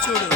చూడు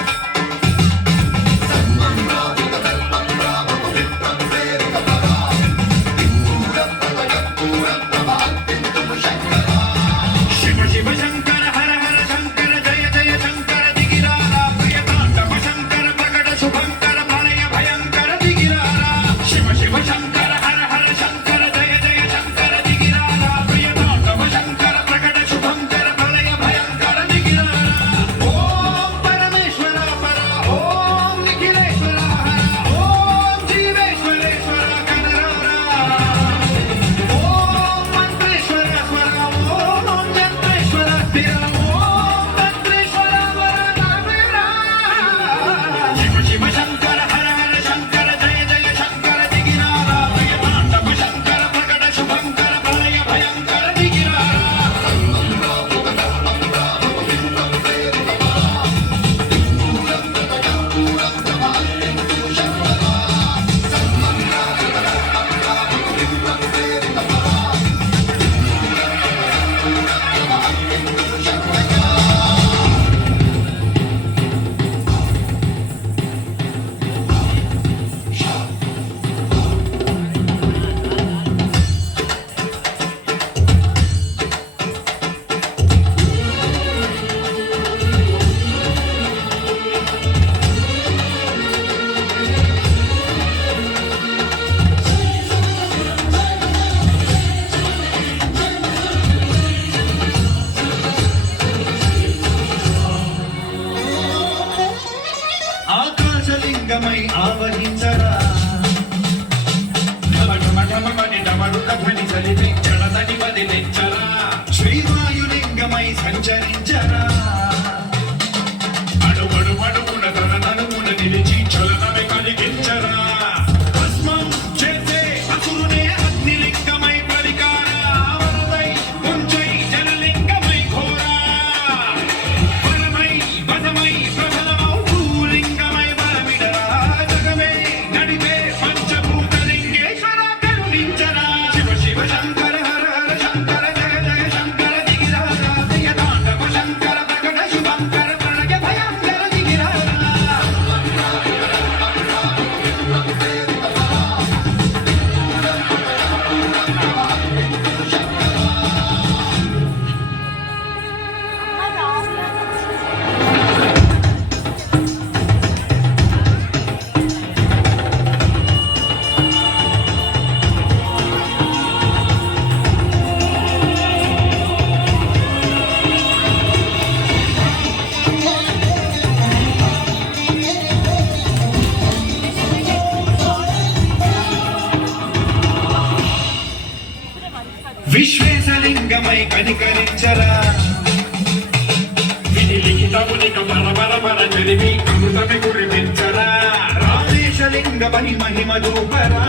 ఆకాశలింగమై ఆవహించరా శ్రీవాయులింగమై సంచరించరా అడుగడుగడుగున తన నడుమున నిలిచి చలనమే కలిగించరా భస్మం చేసే అసురునే అగ్నిలింగమై పరికారా వరదై ముంచై జలలింగమై ఘోరా వరమై వదమై ప్రబలమౌ భూలింగమై బలమిడరా జగమే నడిపే పంచభూతలింగేశ్వర కరుణించరా శివ శివ శంకర హర హర శంకర జయ జయ శంకర దిగిరారా ప్రియ తాండవ శంకర ప్రకట శుభంకర ప్రణయ భయంకర దిగిరారా విశ్వేశలింగమై కనికరించరా విధి లిఖితమునిక బల చదివి అమృతమి కురిపించరా రామేశలింగమై మహిమ దూపరా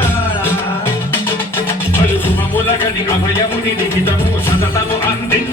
పలు శుభములగని అభయముని లిఖితము సతతము అందించ